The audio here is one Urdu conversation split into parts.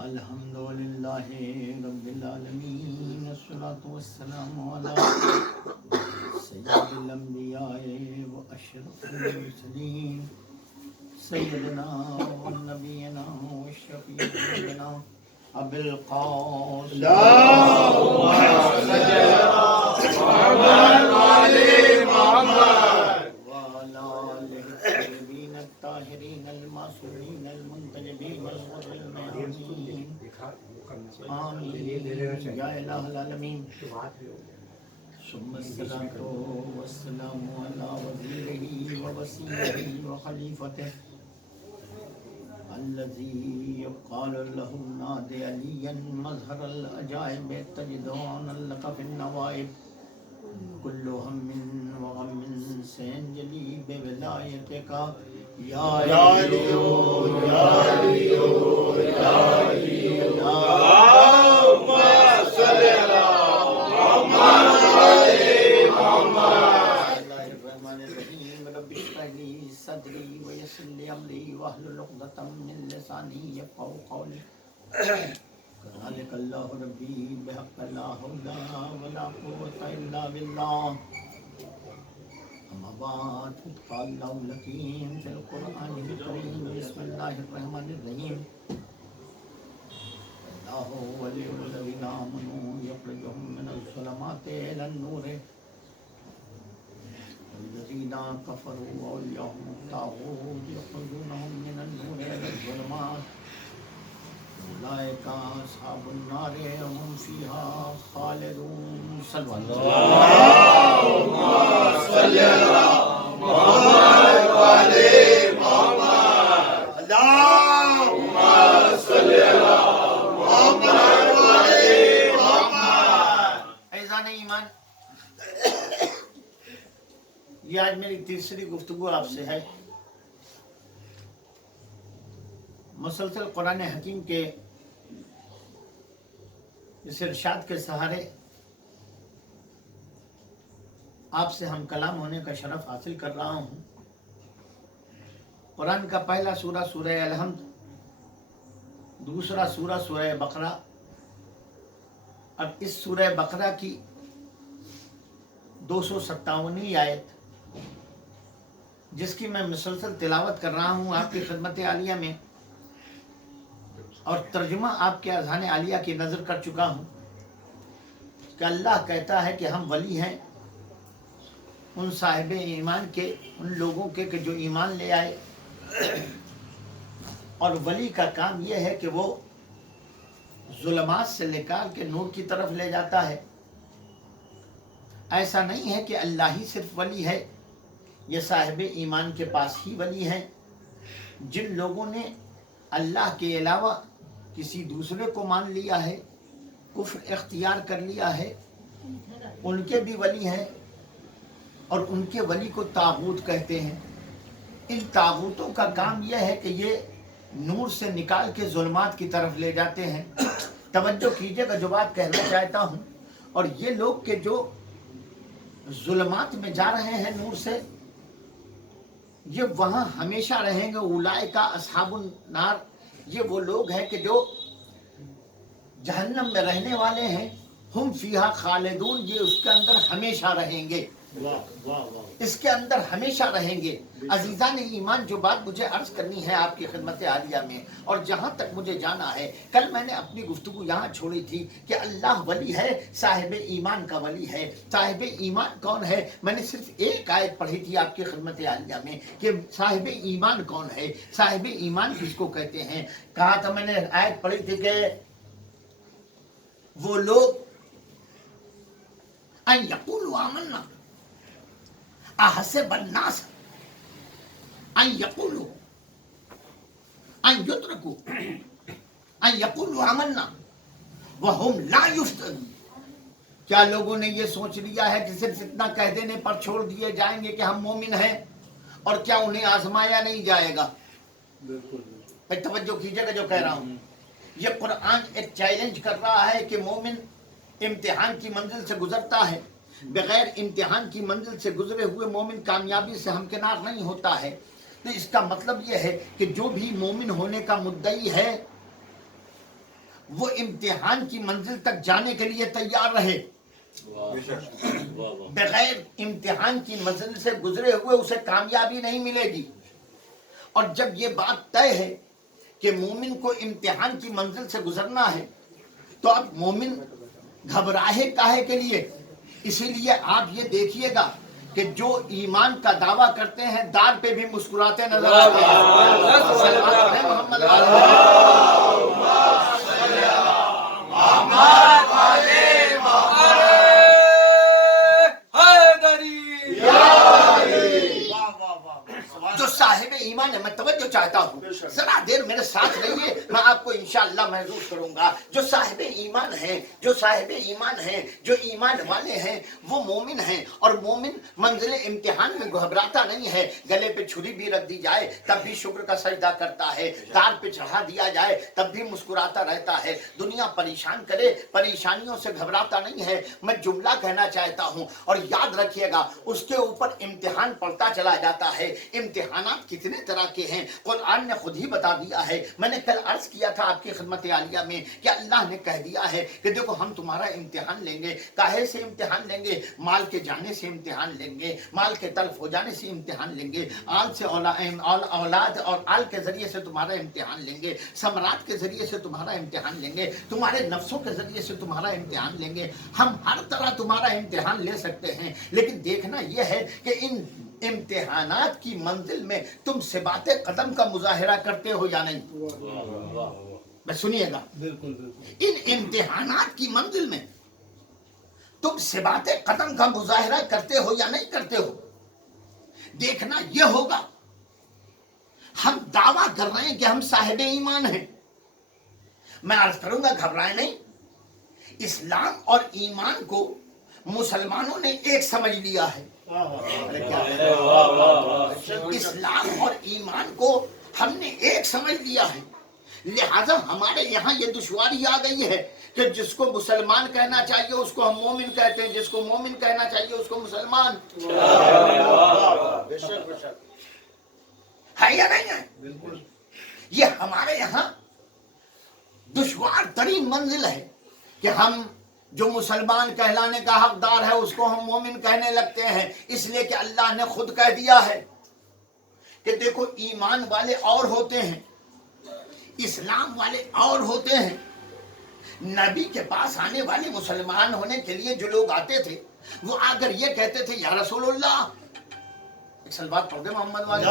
الحمد للہ رب العالمین والصلاة والسلام علی سید الانبیاء و اشرف المرسلین سیدنا و نبینا و شفیع ذنوبنا ابی القاسم وعلى آله الطيبين الطاهرين المعصومين المنتجبين الغر الميامين آمين يا إله العالمين ثم الصلاة والسلام على وزيره ووسيله وخليفته الذي يقال له نادي عليا مظهر العجائب تجدون لك في النوائب كل هم وغم سينجلي بولايتك يا علي يا علي يا علي اللهم صل على محمد وعلى محمد الله الرحمن الرحيم رب اشرح لي صدري ويسر لي امري واحلل عقدة من لساني يفقهوا قولي ذلك الله ربي بحق لا حول ولا قوة إلا بالله أما بعد قال الله الحكيم في القرآن الكريم بسم الله الرحمن الرحيم الله ولي الذين آمنوا يخرجهم من الظلمات إلى النور والذين كفروا أولياءهم الطاغوت يخرجونهم من النور إلى الظلمات أولئك أصحاب النار هم فيها خالدون صلوا على اللهم صل على محمد وعلى محمد اللهم صل على محمد وعلى محمد عزیزان ایمان، یہ آج میری تیسری گفتگو آپ سے ہے۔ مسلسل قرآن حکیم کے اس ارشاد کے سہارے آپ سے ہم کلام ہونے کا شرف حاصل کر رہا ہوں۔ قرآن کا پہلا سورہ سورہ الحمد، دوسرا سورہ سورہ بقرہ، اور اس سورہ بقرہ کی 257ویں آیت، جس کی میں مسلسل تلاوت کر رہا ہوں آپ کی خدمت عالیہ میں، اور ترجمہ آپ کے اذہان عالیہ کی نظر کر چکا ہوں کہ اللہ کہتا ہے کہ ہم ولی ہیں ان صاحب ایمان کے، ان لوگوں کے کہ جو ایمان لے آئے، اور ولی کا کام یہ ہے کہ وہ ظلمات سے نکال کے نور کی طرف لے جاتا ہے۔ ایسا نہیں ہے کہ اللہ ہی صرف ولی ہے، یہ صاحب ایمان کے پاس ہی ولی ہیں۔ جن لوگوں نے اللہ کے علاوہ کسی دوسرے کو مان لیا ہے، کفر اختیار کر لیا ہے، ان کے بھی ولی ہیں، اور ان کے ولی کو طاغوت کہتے ہیں۔ ان طاغوتوں کا کام یہ ہے کہ یہ نور سے نکال کے ظلمات کی طرف لے جاتے ہیں۔ توجہ کیجئے گا جو بات کہنا چاہتا ہوں، اور یہ لوگ کہ جو ظلمات میں جا رہے ہیں نور سے، یہ وہاں ہمیشہ رہیں گے۔ اولئک اصحاب النار، یہ وہ لوگ ہیں کہ جو جہنم میں رہنے والے ہیں۔ ہم فیہا خالدون، یہ اس کے اندر ہمیشہ رہیں گے، اس کے اندر ہمیشہ رہیں گے۔ عزیزان ایمان، جو بات مجھے عرض کرنی ہے آپ کی خدمت عالیہ میں، اور جہاں تک مجھے جانا ہے، کل میں نے اپنی گفتگو یہاں چھوڑی تھی کہ اللہ ولی ہے، صاحب ایمان کا ولی ہے۔ صاحب ایمان کون ہے؟ میں نے صرف ایک آیت پڑھی تھی آپ کی خدمت عالیہ میں کہ صاحب ایمان کون ہے، صاحب ایمان کس کو کہتے ہیں۔ کہا تھا میں نے، آیت پڑھی تھی کہ وہ لوگ ان یقولوا آمنا احسب الناس ان یقولوا ان یترکوا ان یقولوا آمنا وهم لا یفتنون۔ کیا لوگوں نے یہ سوچ لیا ہے کہ صرف اتنا کہہ دینے پر چھوڑ دیے جائیں گے کہ ہم مومن ہیں، اور کیا انہیں آزمایا نہیں جائے گا؟ بالکل توجہ کیجئے گا جو کہہ رہا ہوں۔ یہ قرآن ایک چیلنج کر رہا ہے کہ مومن امتحان کی منزل سے گزرتا ہے، بغیر امتحان کی منزل سے گزرے ہوئے مومن کامیابی سے ہمکنار نہیں ہوتا ہے۔ تو اس کا مطلب یہ ہے کہ جو بھی مومن ہونے کا مدعی ہے وہ امتحان کی منزل تک جانے کے لیے تیار رہے. بغیر امتحان کی منزل سے گزرے ہوئے اسے کامیابی نہیں ملے گی. اور جب یہ بات طے ہے کہ مومن کو امتحان کی منزل سے گزرنا ہے تو اب مومن گھبراہے کاہے کے لیے؟ اسی لیے آپ یہ دیکھیے گا کہ جو ایمان کا دعویٰ کرتے ہیں دار پہ بھی مسکراتے نظر آتے ہیں. محمد جو صاحب ایمان ہے، میں توجہ چاہتا ہوں، ذرا دیر میرے ساتھ رہیے، میں آپ کو انشاءاللہ محظوظ کروں گا. جو صاحب ایمان ہیں، جو صاحب ایمان ہیں، جو ایمان والے ہیں، وہ مومن ہیں. اور مومن منزل امتحان میں گھبراتا نہیں ہے. گلے پہ چھری بھی رکھ دی جائے تب بھی شکر کا سجدہ کرتا ہے. تار پہ چڑھا دیا جائے تب بھی مسکراتا رہتا ہے. دنیا پریشان کرے، پریشانیوں سے گھبراتا نہیں ہے. میں جملہ کہنا چاہتا ہوں اور یاد رکھیے گا، اس کے اوپر امتحان پڑتا چلا جاتا ہے. امتحانات کتنے طرح کے ہیں قرآن نے خود ہی بتا دیا ہے. میں نے کل عرض کیا تھا آپ کی خدمت عالیہ میں کہ اللہ نے کہہ دیا ہے کہ دیکھو ہم تمہارا امتحان لیں گے. کاہے سے امتحان لیں گے؟ مال کے جانے سے امتحان لیں گے، مال کے تلف ہو جانے سے امتحان لیں گے، آل سے اولاد اور آل کے ذریعے سے تمہارا امتحان لیں گے، ثمرات کے ذریعے سے تمہارا امتحان لیں گے، تمہارے نفسوں کے ذریعے سے تمہارا امتحان لیں گے. ہم ہر طرح تمہارا امتحان لے سکتے ہیں، لیکن دیکھنا یہ ہے کہ ان امتحانات کی منزل میں تم ثبات قدم کا مظاہرہ کرتے ہو یا نہیں. میں سنیے گا، ان امتحانات کی منزل میں تم ثبات قدم کا مظاہرہ کرتے ہو یا نہیں کرتے ہو. دیکھنا یہ ہوگا، ہم دعویٰ کر رہے ہیں کہ ہم صاحب ایمان ہیں. میں عرض کروں گا گھبرائیں نہیں. اسلام اور ایمان کو مسلمانوں نے ایک سمجھ لیا ہے. اسلام اور ایمان کو ہم نے ایک سمجھ لیا ہے. لہذا ہمارے یہاں یہ دشواری آ گئی ہے کہ جس کو مسلمان کہنا چاہیے اس کو ہم مومن کہتے ہیں، جس کو مومن کہنا چاہیے اس کو مسلمان. ہے یا نہیں ہے؟ بالکل. یہ ہمارے یہاں دشوار ترین منزل ہے کہ ہم جو مسلمان کہلانے کا حقدار ہے اس کو ہم مومن کہنے لگتے ہیں. اس لیے کہ اللہ نے خود کہہ دیا ہے کہ دیکھو ایمان والے اور ہوتے ہیں، اسلام والے اور ہوتے ہیں. نبی کے پاس آنے والے مسلمان ہونے کے لیے جو لوگ آتے تھے وہ آ کر یہ کہتے تھے یا رسول اللہ، ایک سلوات پڑھ دے محمد والے.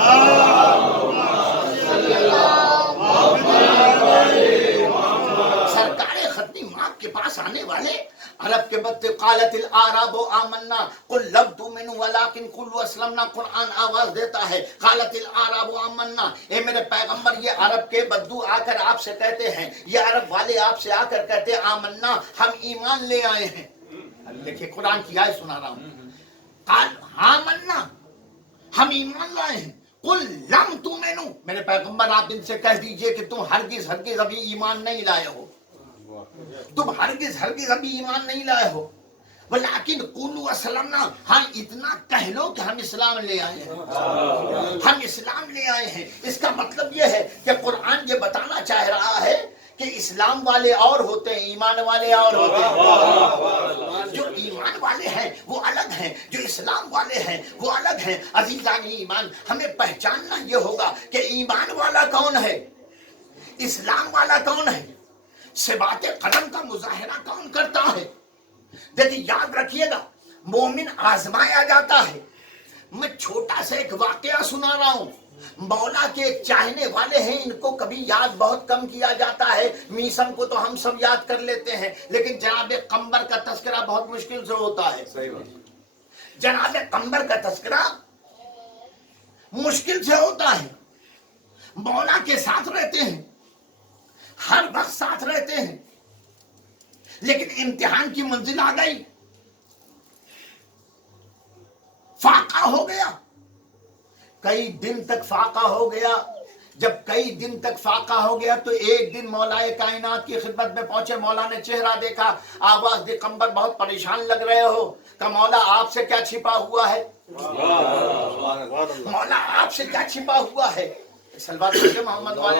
سرکار ختمی ماں کے پاس آنے والے عرب کے بدتے قالت الاعراب آمنا قل لم تؤمنوا ولكن قولوا اسلمنا. قرآن آواز دیتا ہے قالت الاعراب آمنا، اے میرے پیغمبر یہ عرب کے بدو آ کر آپ سے کہتے ہیں، یہ عرب والے آپ سے آ کر کہتے ہیں آمنا، ہم ایمان لے آئے ہیں. دیکھیے قرآن کی آیت سنا رہا ہوں. قال آمنا، ہم ایمان لائے ہیں. قل لم تؤمنوا، میرے پیغمبر آپ ان سے کہہ دیجئے کہ تم ہرگز ہرگز ابھی ایمان نہیں لائے ہو، تم ہرگز ہرگز ابھی ایمان نہیں لائے ہو. ولیکن قولوا اسلمنا، ہاں اتنا کہہ لو کہ ہم اسلام لے آئے ہیں، ہم اسلام لے آئے ہیں. اس کا مطلب یہ ہے کہ قرآن یہ بتانا چاہ رہا ہے کہ اسلام والے اور ہوتے ہیں، ایمان والے اور ہوتے ہیں. جو ایمان والے ہیں وہ الگ ہیں، جو اسلام والے ہیں وہ الگ ہیں. عزیزان ایمان، ہمیں پہچاننا یہ ہوگا کہ ایمان والا کون ہے، اسلام والا کون ہے، ثبات قدم کا مظاہرہ کون کرتا ہے. دیکھیں یاد رکھیے گا، مومن آزمایا جاتا ہے. میں چھوٹا سا ایک واقعہ سنا رہا ہوں. مولا کے ایک چاہنے والے ہیں، ان کو کبھی یاد بہت کم کیا جاتا ہے. میسم کو تو ہم سب یاد کر لیتے ہیں، لیکن جناب قمبر کا تذکرہ بہت مشکل سے ہوتا ہے. جناب قمبر کا تذکرہ مشکل سے ہوتا ہے. مولا کے ساتھ رہتے ہیں، ہر وقت ساتھ رہتے ہیں، لیکن امتحان کی منزل آ گئی، فاقہ ہو گیا. کئی دن تک فاقہ ہو گیا. جب کئی دن تک فاقہ ہو گیا تو ایک دن مولا کائنات کی خدمت میں پہنچے. مولا نے چہرہ دیکھا، آواز دی قمبر بہت پریشان لگ رہے ہو. کہ مولا آپ سے کیا چھپا ہوا ہے، مولا آپ سے کیا چھپا ہوا ہے. سلوات پڑھیے محمد والے.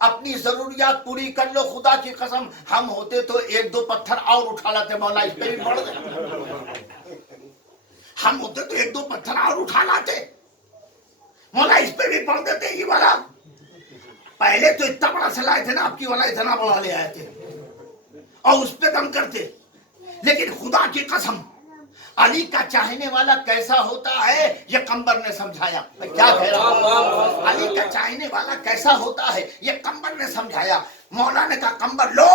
اپنی ضروریات پوری کر لو. خدا کی قسم ہم ہوتے تو ایک دو پتھر اور اٹھا لاتے, مولا اس پہ بھی پڑھ دے. ہم ہوتے تو ایک دو پتھر اور اٹھا لاتے, مولا اس پہ بھی پڑھ دیتے. یہ والا پہلے تو اتنا بڑا سے لائے تھے نا, آپ کی والا اتنا بڑا لے آئے تھے اور اس پہ دم کرتے. لیکن خدا کی قسم علی کا چاہنے والا کیسا ہوتا ہے یہ قمبر نے سمجھایا. کیا کہہ رہا ہوں, علی کا چاہنے والا کیسا ہوتا ہے یہ قمبر نے سمجھایا. مولا نے کہا قمبر لو,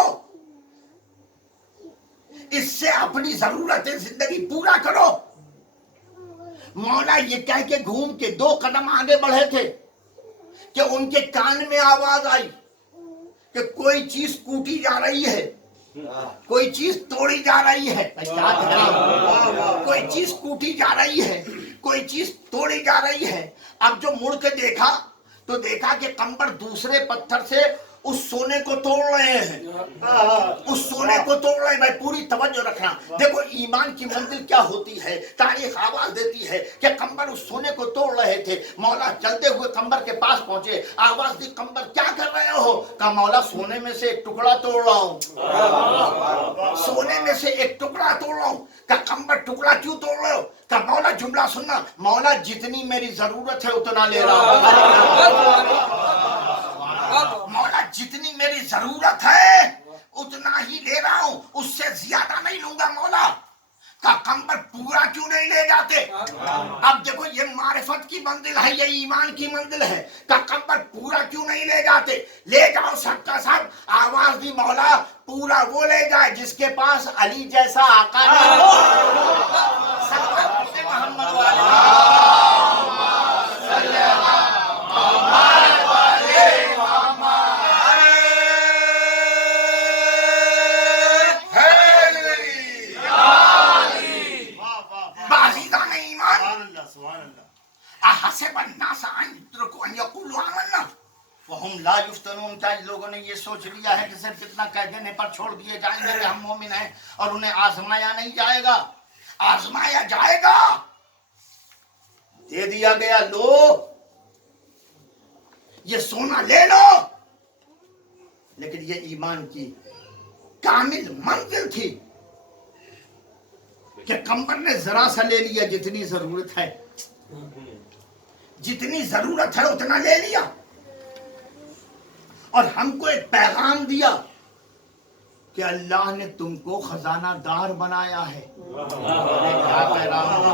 اس سے اپنی ضرورت زندگی پورا کرو. مولا یہ کہہ کے گھوم کے 2 قدم آگے بڑھے تھے کہ ان کے کان میں آواز آئی کہ کوئی چیز کوٹی جا رہی ہے, کوئی چیز توڑی جا رہی ہے. کوئی چیز کوٹی جا رہی ہے, کوئی چیز توڑی جا رہی ہے. اب جو مڑ کے دیکھا تو دیکھا کہ قمبر دوسرے پتھر سے اس سونے کو توڑ رہے ہیں, اس سونے کو توڑ رہے ہیں. بھائی پوری توجہ رکھنا. دیکھو ایمان کی منزل کیا ہوتی ہے. تاریخ آواز دیتی ہے کہ قمبر اس سونے کو توڑ رہے تھے. مولا چلتے ہوئے قمبر کے پاس پہنچے, آواز دی قمبر کیا کر رہے ہو؟ کہا مولا سونے میں سے ایک ٹکڑا توڑ رہا ہوں, سونے میں سے ایک ٹکڑا توڑ رہا ہوں. کہا قمبر ٹکڑا کیوں توڑ رہے ہو؟ کہا مولا جملہ سننا, مولا جتنی میری ضرورت ہے اتنا لے رہا ہوں. مولا جتنی میری ضرورت ہے اتنا ہی لے رہا ہوں, اس سے زیادہ نہیں لوں گا. مولا کا قمبر پورا کیوں نہیں لے جاتے؟ اب دیکھو یہ معرفت کی منزل ہے, یہ ایمان کی منزل ہے. کا قمبر پورا کیوں نہیں لے جاتے؟ لے جاؤ سب کا سب. آواز دی مولا پورا وہ لے جائے جس کے پاس علی جیسا آقا نہ ہو. محمد لا یفتنون. کیا لوگوں نے یہ سوچ لیا ہے کہ صرف اتنا کہہ دینے پر چھوڑ دیے جائیں گے کہ ہم مومن ہیں, اور انہیں آزمایا نہیں جائے گا؟ آزمایا جائے گا. دے دیا گیا, لو یہ سونا لے لو. لیکن یہ ایمان کی کامل منزل تھی کہ قمبر نے ذرا سا لے لیا, جتنی ضرورت ہے, جتنی ضرورت ہے اتنا لے لیا. اور ہم کو ایک پیغام دیا کہ اللہ نے تم کو خزانہ دار بنایا ہے. کیا کہہ رہا ہوں,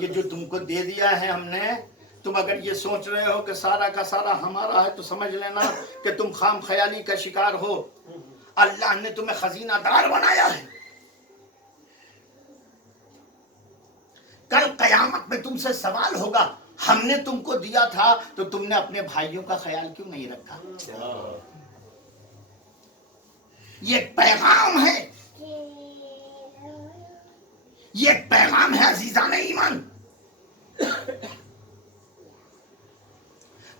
یہ جو تم کو دے دیا ہے ہم نے, تم اگر یہ سوچ رہے ہو کہ سارا کا سارا ہمارا ہے تو سمجھ لینا کہ تم خام خیالی کا شکار ہو. اللہ نے تمہیں خزینہ دار بنایا ہے. کل قیامت میں تم سے سوال ہوگا, ہم نے تم کو دیا تھا تو تم نے اپنے بھائیوں کا خیال کیوں نہیں رکھا؟ یہ پیغام ہے, یہ پیغام ہے عزیزان ایمان.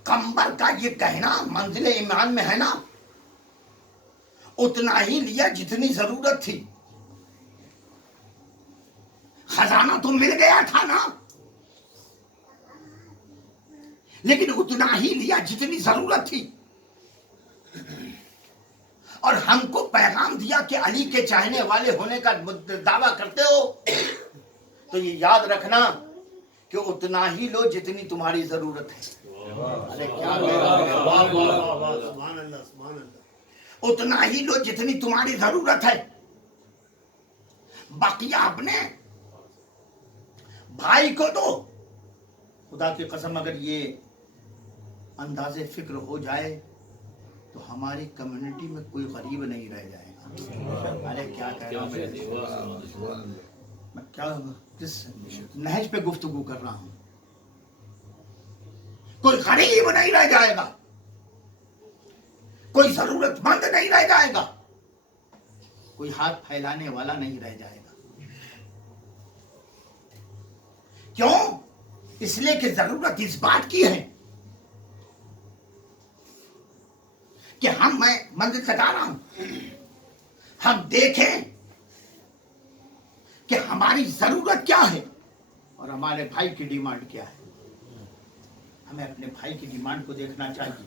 قمبر کا یہ کہنا منزل ایمان میں ہے نا, اتنا ہی لیا جتنی ضرورت تھی. خزانہ تو مل گیا تھا نا, لیکن اتنا ہی لیا جتنی ضرورت تھی. اور ہم کو پیغام دیا کہ علی کے چاہنے والے ہونے کا دعویٰ کرتے ہو تو یہ یاد رکھنا کہ اتنا ہی لو جتنی تمہاری ضرورت ہے. اتنا ہی لو جتنی تمہاری ضرورت ہے. بقیہ اپنے بھائی کو دو. خدا کی قسم اگر یہ انداز فکر ہو جائے تو ہماری کمیونٹی میں کوئی غریب نہیں رہ جائے گا. ارے کیا کہہ رہا ہوں میں, کیا کس نہج پہ گفتگو کر رہا ہوں. کوئی غریب نہیں رہ جائے گا, کوئی ضرورت مند نہیں رہ جائے گا, کوئی ہاتھ پھیلانے والا نہیں رہ جائے گا. کیوں؟ اس لیے کہ ضرورت اس بات کی ہے کہ میں منزل تک آ رہا ہوں, ہم دیکھیں کہ ہماری ضرورت کیا ہے اور ہمارے بھائی کی ڈیمانڈ کیا ہے. ہمیں اپنے بھائی کی ڈیمانڈ کو دیکھنا چاہیے.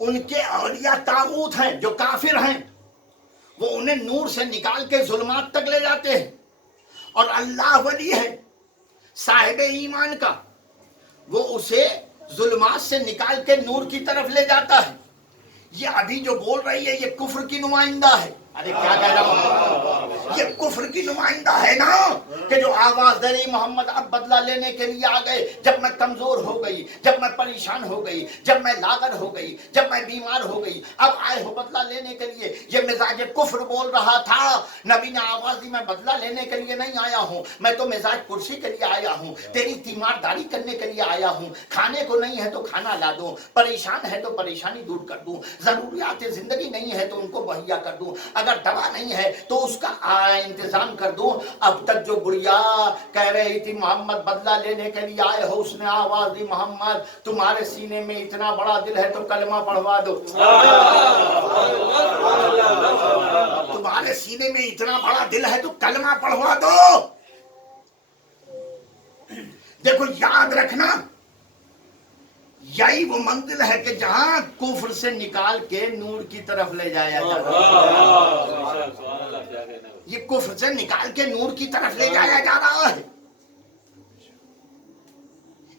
ان کے اولیاء طاغوت ہیں جو کافر ہیں، وہ انہیں نور سے نکال کے ظلمات تک لے جاتے ہیں، اور اللہ ولی ہے صاحب ایمان کا، وہ اسے ظلمات سے نکال کے نور کی طرف لے جاتا ہے۔ یہ ابھی جو بول رہی ہے یہ کفر کی نمائندہ ہے۔ ارے کیا کہہ رہا ہوں، یہ کفر کی نمائندہ ہے نا، کہ جو آواز دے رہی محمد اب بدلہ لینے کے لیے آ گئے، جب میں کمزور ہو گئی، جب میں پریشان ہو گئی، جب میں لاغر ہو گئی، جب میں بیمار ہو گئی، اب آئے ہو بدلہ لینے کے لیے۔ یہ مزاج کفر بول رہا تھا۔ نبی نے آواز دی میں بدلہ لینے کے لیے نہیں آیا ہوں، میں تو مزاج کرسی کے لیے آیا ہوں، تیری تیمارداری کرنے کے لیے آیا ہوں۔ کھانے کو نہیں ہے تو کھانا لا دوں، پریشان ہے تو پریشانی دور کر دوں، ضروریات زندگی نہیں ہے تو ان کو مہیا کر دوں، اگر دوا نہیں ہے تو اس کا انتظام کر دوں۔ اب تک جو بڑھیا کہہ رہی تھی محمد بدلہ لینے کے لیے آئے ہو، اس نے آواز دی محمد تمہارے سینے میں اتنا بڑا دل ہے تو کلمہ پڑھوا دو۔ تمہارے سینے میں اتنا بڑا دل ہے تو کلمہ پڑھوا دو۔ دیکھو یاد رکھنا، یہی وہ منزل ہے کہ جہاں کفر سے نکال کے نور کی طرف لے جایا جاتا ہے۔ یہ کفر سے نکال کے نور کی طرف لے جایا جا رہا ہے۔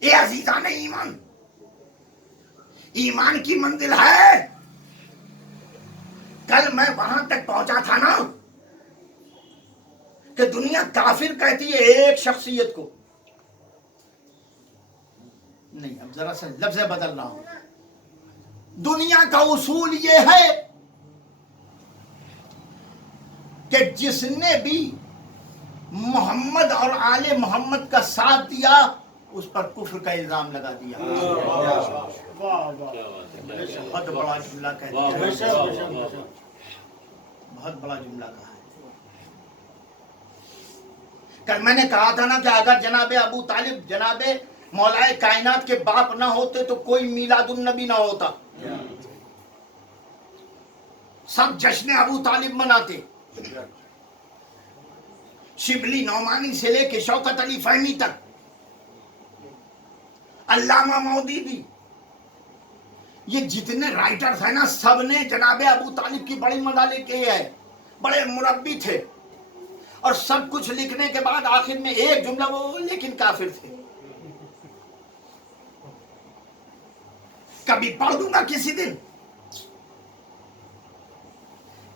اے عزیزان ایمان، ایمان کی منزل ہے۔ کل میں وہاں تک پہنچا تھا نا کہ دنیا کافر کہتی ہے ایک شخصیت کو، نہیں اب ذرا سا لفظ بدل رہا ہوں۔ دنیا کا اصول یہ ہے کہ جس نے بھی محمد اور آل محمد کا ساتھ دیا اس پر کفر کا الزام لگا دیا۔ بہت بڑا جملہ کہہ دیا، بہت بڑا جملہ کہا ہے۔ کل میں نے کہا تھا نا کہ اگر جناب ابو طالب جناب مولائے کائنات کے باپ نہ ہوتے تو کوئی میلاد النبی نہ ہوتا، سب جشن ابو طالب مناتے، شبلی نعمانی سے لے کے شوکت علی فہمی تک، علامہ مودودی، یہ جتنے رائٹرز ہیں نا سب نے جناب ابو طالب کی بڑی مدالے کی ہے، بڑے مربی تھے، اور سب کچھ لکھنے کے بعد آخر میں ایک جملہ وہ لیکن کافر تھے۔ کبھی پڑھ دوں گا کسی دن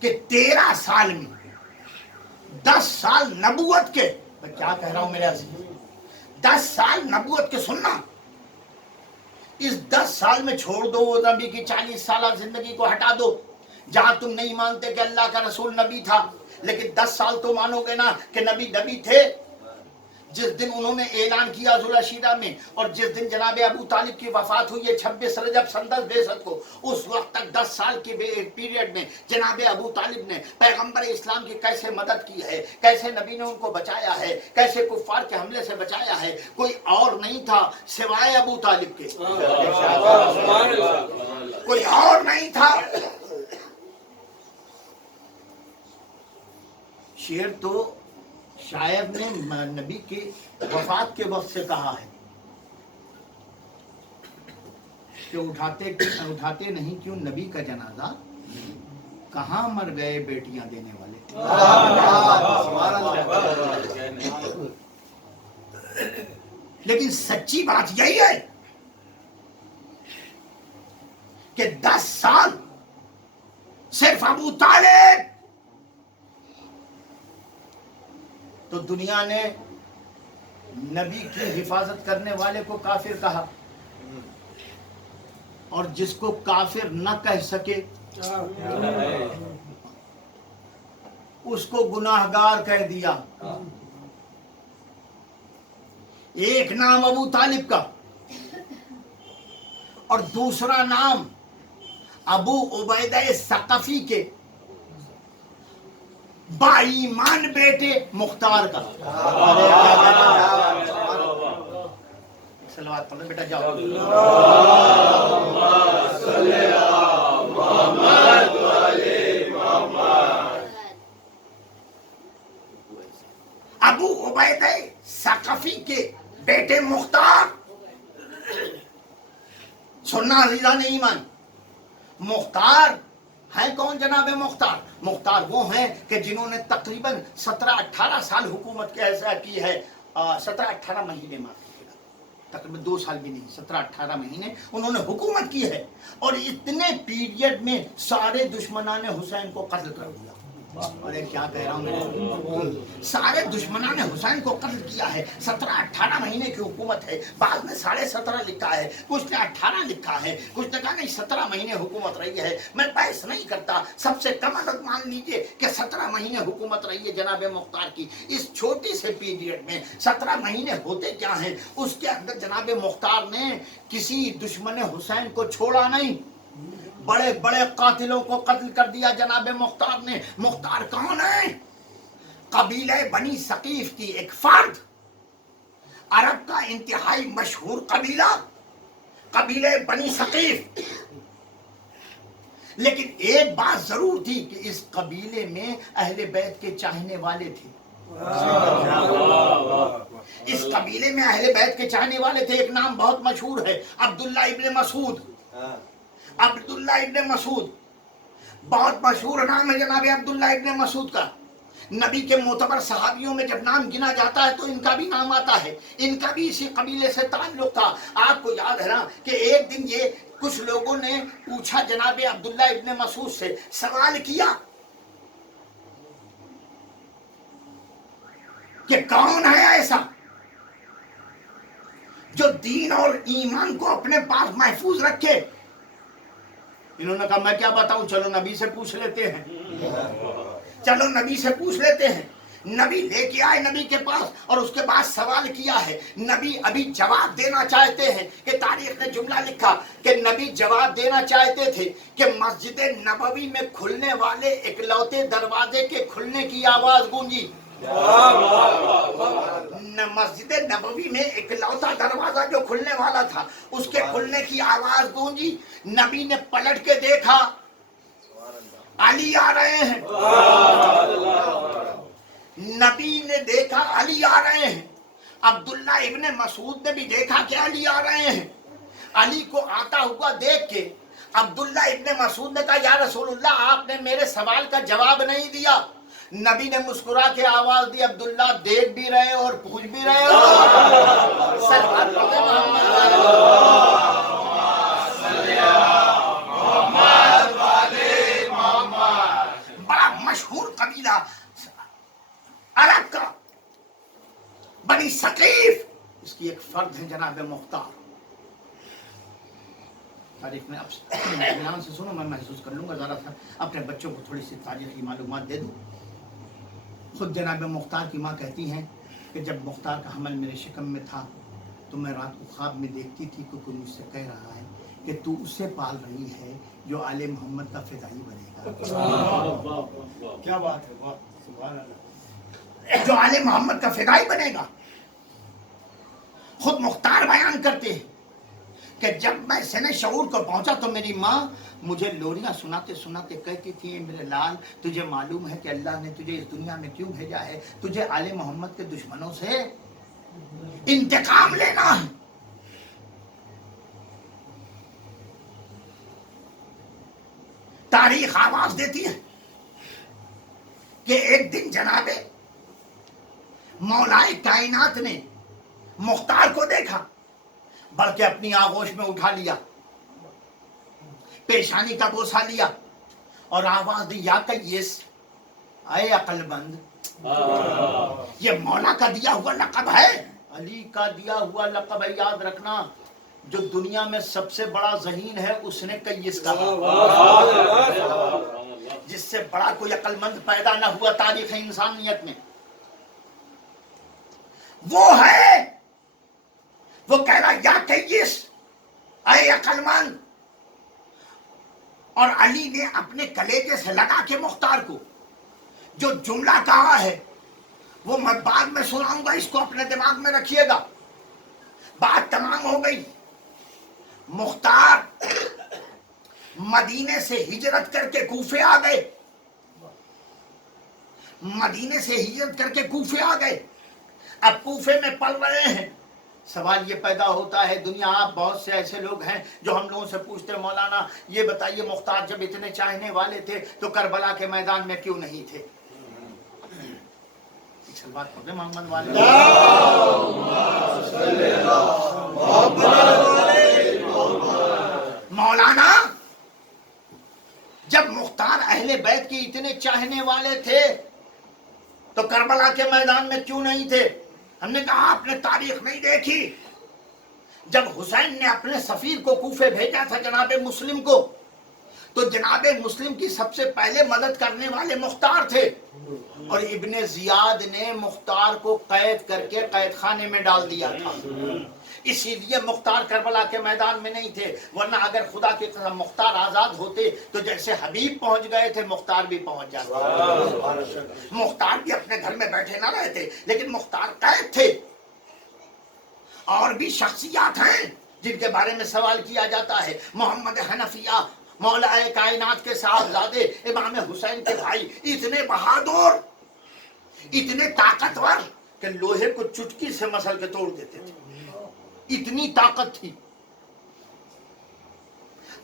کہ 13 سال میں 10 سال نبوت کے، میں کیا کہہ رہا ہوں میرے عزیز، 10 سال نبوت کے سننا، اس 10 سال میں چھوڑ دو وہ نبی کی 40 سالہ زندگی کو ہٹا دو جہاں تم نہیں مانتے کہ اللہ کا رسول نبی تھا، لیکن 10 سال تو مانو گے نا کہ نبی تھے۔ جس دن انہوں نے اعلان کیا ذوالعشیرہ میں، اور جس دن جناب ابو طالب کی وفات ہوئی ہے 26 رجب سن 10 بعثت کو، اس وقت تک 10 سال کے پیریڈ میں جناب ابو طالب نے پیغمبر اسلام کی کیسے مدد کی ہے، کیسے نبی نے ان کو بچایا ہے، کیسے کفار کے حملے سے بچایا ہے۔ کوئی اور نہیں تھا سوائے ابو طالب کے، کوئی اور نہیں تھا۔ شعر تو شاعر نے نبی کی وفات کے وقت سے کہا ہے کہ اٹھاتے نہیں کیوں نبی کا جنازہ، کہاں مر گئے بیٹیاں دینے والے۔ لیکن سچی بات یہی ہے کہ 10 سال صرف ابو طالب، تو دنیا نے نبی کی حفاظت کرنے والے کو کافر کہا، اور جس کو کافر نہ کہہ سکے اس کو گناہگار کہہ دیا۔ ایک نام ابو طالب کا اور دوسرا نام ابو عبیدہ ثقفی کے با ایمان بیٹے مختار کا۔ صلوات پڑھو بیٹا، جاؤ۔ ابو عبیدہ ثقفی کے بیٹے مختار، سننا عزیزان ایمان، مختار ہیں کون جناب مختار؟ مختار وہ ہیں کہ جنہوں نے تقریباً 17-18 سال حکومت کی ہے، 17-18 مہینے معاف کیے گا، تقریباً 2 سال بھی نہیں، 17-18 مہینے انہوں نے حکومت کی ہے، اور اتنے پیریڈ میں سارے دشمنان حسین کو قتل کر دیا۔ ارے کیا کہہ رہا ہوں میں، سارے دشمنان حسین کو قتل کیا ہے۔ 17-18 مہینے کی حکومت ہے، بعد میں 17.5 لکھا ہے، کچھ نے 18 لکھا ہے، کچھ نے کہا نہیں 17 مہینے حکومت رہی ہے۔ میں بحث نہیں کرتا، سب سے کم عدد مان لیجئے کہ 17 مہینے حکومت رہی ہے جناب مختار کی۔ اس چھوٹی سے پیریڈ میں 17 مہینے ہوتے کیا ہیں، اس کے اندر جناب مختار نے کسی دشمن حسین کو چھوڑا نہیں، بڑے بڑے قاتلوں کو قتل کر دیا جناب مختار نے۔ مختار کون ہے؟ قبیلہ بنی ثقیف کی ایک فرد، عرب کا انتہائی مشہور قبیلہ قبیلہ بنی ثقیف۔ لیکن ایک بات ضرور تھی کہ اس قبیلے میں اہل بیت کے چاہنے والے تھے، اس قبیلے میں اہل بیت کے چاہنے والے تھے۔ ایک نام بہت مشہور ہے، عبداللہ ابن مسعود۔ عبداللہ ابن مسعود بہت مشہور نام ہے جناب عبداللہ ابن مسعود کا۔ نبی کے معتبر صحابیوں میں جب نام گنا جاتا ہے تو ان کا بھی نام آتا ہے، ان کا بھی اسی قبیلے سے تعلق تھا۔ آپ کو یاد ہے نا کہ ایک دن یہ کچھ لوگوں نے پوچھا جناب عبداللہ ابن مسعود سے، سوال کیا کہ کون ہے ایسا جو دین اور ایمان کو اپنے پاس محفوظ رکھے؟ انہوں نے کہا میں کیا بتاؤں، چلو نبی سے پوچھ لیتے ہیں، چلو نبی سے پوچھ لیتے ہیں۔ نبی لے کے آئے نبی کے پاس، اور اس کے بعد سوال کیا ہے۔ نبی ابھی جواب دینا چاہتے ہیں کہ تاریخ نے جملہ لکھا کہ نبی جواب دینا چاہتے تھے کہ مسجد نبوی میں کھلنے والے اکلوتے دروازے کے کھلنے کی آواز گونجی۔ مسجد نبوی میں اکلوتا دروازہ جو کھلنے والا تھا اس کے کھلنے کی آواز گونجی۔ نبی نے پلٹ کے دیکھا، علی آ رہے ہیں۔ نبی نے دیکھا علی آ رہے ہیں، عبداللہ ابن مسعود نے بھی دیکھا کہ علی آ رہے ہیں۔ علی کو آتا ہوا دیکھ کے عبداللہ ابن مسعود نے کہا یا رسول اللہ آپ نے میرے سوال کا جواب نہیں دیا۔ نبی نے مسکرا کے آواز دی، عبداللہ دیکھ بھی رہے اور پوچھ بھی رہے ہو؟ بڑا مشہور قبیلہ عرب کا بنی ثقیف، اس کی ایک فرد ہے جناب مختار۔ تاریخ میں اب سے سنو، میں محسوس کر لوں گا، ذرا سا اپنے بچوں کو تھوڑی سی تاریخی معلومات دے دوں۔ خود جناب مختار کی ماں کہتی ہیں کہ جب مختار کا حمل میرے شکم میں تھا تو میں رات کو خواب میں دیکھتی تھی کہ کوئی مجھ سے کہہ رہا ہے کہ تو اسے پال رہی ہے جو آل محمد کا فدائی بنے گا۔ کیا بات ہے، سبحان اللہ، جو آل محمد کا فدائی بنے گا۔ خود مختار بیان کرتے ہیں کہ جب میں سن شعور کو پہنچا تو میری ماں مجھے لوریاں سناتے سناتے کہتی تھی میرے لال تجھے معلوم ہے کہ اللہ نے تجھے اس دنیا میں کیوں بھیجا ہے؟ تجھے آل محمد کے دشمنوں سے انتقام لینا ہے۔ تاریخ آواز دیتی ہے کہ ایک دن جناب مولائے کائنات نے مختار کو دیکھا، بلکہ اپنی آغوش میں اٹھا لیا، پیشانی کا بوسہ لیا اور آواز دی یا کیس، اے عقل مند، یہ مولا کا دیا ہوا لقب ہے، علی کا دیا ہوا لقب ہے، یاد رکھنا جو دنیا میں سب سے بڑا ذہین ہے اس نے کیس کہا، جس سے بڑا کوئی عقل مند پیدا نہ ہوا تاریخ انسانیت میں، وہ ہے، وہ کہہ رہا یا کیس اے عقل مند، اور علی نے اپنے کلیجے سے لگا کے مختار کو جو جملہ کہا ہے وہ میں بعد میں سناؤں گا، اس کو اپنے دماغ میں رکھیے گا۔ بات تمام ہو گئی، مختار مدینے سے ہجرت کر کے کوفے آ گئے، مدینے سے ہجرت کر کے کوفے آ گئے۔ اب کوفے میں پل رہے ہیں، سوال یہ پیدا ہوتا ہے، دنیا آپ بہت سے ایسے لوگ ہیں جو ہم لوگوں سے پوچھتے ہیں مولانا یہ بتائیے مختار جب اتنے چاہنے والے تھے تو کربلا کے میدان میں کیوں نہیں تھے؟ بات کرتے محمد والے مولانا جب مختار اہل بیت کے اتنے چاہنے والے تھے تو کربلا کے میدان میں کیوں نہیں تھے؟ ہم نے کہا آپ نے تاریخ نہیں دیکھی، جب حسین نے اپنے سفیر کو کوفے بھیجا تھا جناب مسلم کو، تو جناب مسلم کی سب سے پہلے مدد کرنے والے مختار تھے، اور ابن زیاد نے مختار کو قید کر کے قید خانے میں ڈال دیا تھا، اسی لیے مختار کربلا کے میدان میں نہیں تھے، ورنہ اگر خدا کی قسم مختار آزاد ہوتے تو جیسے حبیب پہنچ گئے تھے مختار بھی پہنچ جاتے، مختار بھی اپنے گھر میں بیٹھے نہ رہتے، لیکن مختار قید تھے۔ اور بھی شخصیات ہیں جن کے بارے میں سوال کیا جاتا ہے، محمد حنفیہ مولا کائنات کے صاحبزادے امام حسین کے بھائی، اتنے بہادر اتنے طاقتور کہ لوہے کو چٹکی سے مسل کے توڑ دیتے تھے، اتنی طاقت تھی،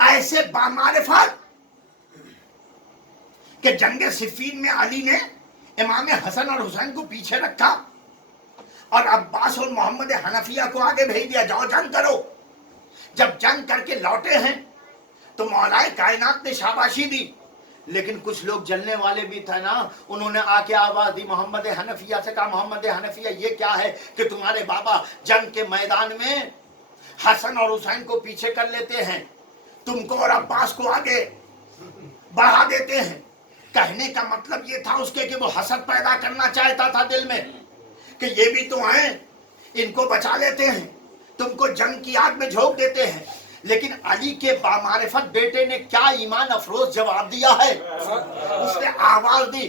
ایسے بامعرفت کہ جنگ صفین میں علی نے امام حسن اور حسین کو پیچھے رکھا اور عباس اور محمد حنفیہ کو آگے بھیج دیا، جاؤ جنگ کرو۔ جب جنگ کر کے لوٹے ہیں تو مولا کائنات نے شاباشی دی، لیکن کچھ لوگ جلنے والے بھی تھے نا، انہوں نے آ کے آواز دی محمد حنفیہ سے، کہا محمد حنفیہ یہ کیا ہے کہ تمہارے بابا جنگ کے میدان میں حسن اور حسین کو پیچھے کر لیتے ہیں، تم کو اور عباس کو آگے بڑھا دیتے ہیں۔ کہنے کا مطلب یہ تھا اس کے کہ وہ حسد پیدا کرنا چاہتا تھا دل میں کہ یہ بھی تو ہیں، ان کو بچا لیتے ہیں، تم کو جنگ کی آگ میں جھونک دیتے ہیں۔ لیکن علی کے بامعرفت بیٹے نے کیا ایمان افروز جواب دیا ہے، اس نے آواز دی،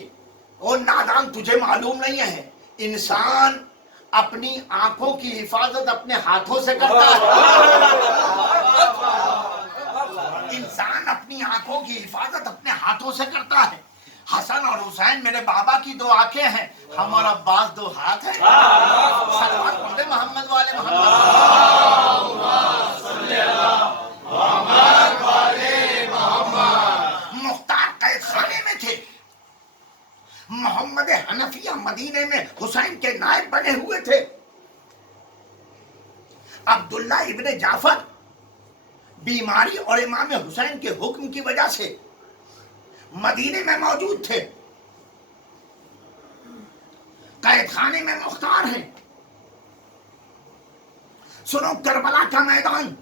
او نادان تجھے معلوم نہیں ہے انسان اپنی آنکھوں کی حفاظت اپنے ہاتھوں سے کرتا ہے، انسان اپنی آنکھوں کی حفاظت اپنے ہاتھوں سے کرتا ہے۔ حسن اور حسین میرے بابا کی دو آنکھیں ہیں، ہم اور عباس دو ہاتھ ہیں۔ صلوات پڑھتے محمد والے مختار قید خانے میں تھے، محمد حنفیہ مدینے میں حسین کے نائب بنے ہوئے تھے، عبداللہ ابن جعفر بیماری اور امام حسین کے حکم کی وجہ سے مدینے میں موجود تھے، قید خانے میں مختار ہیں۔ سنو کربلا کا میدان،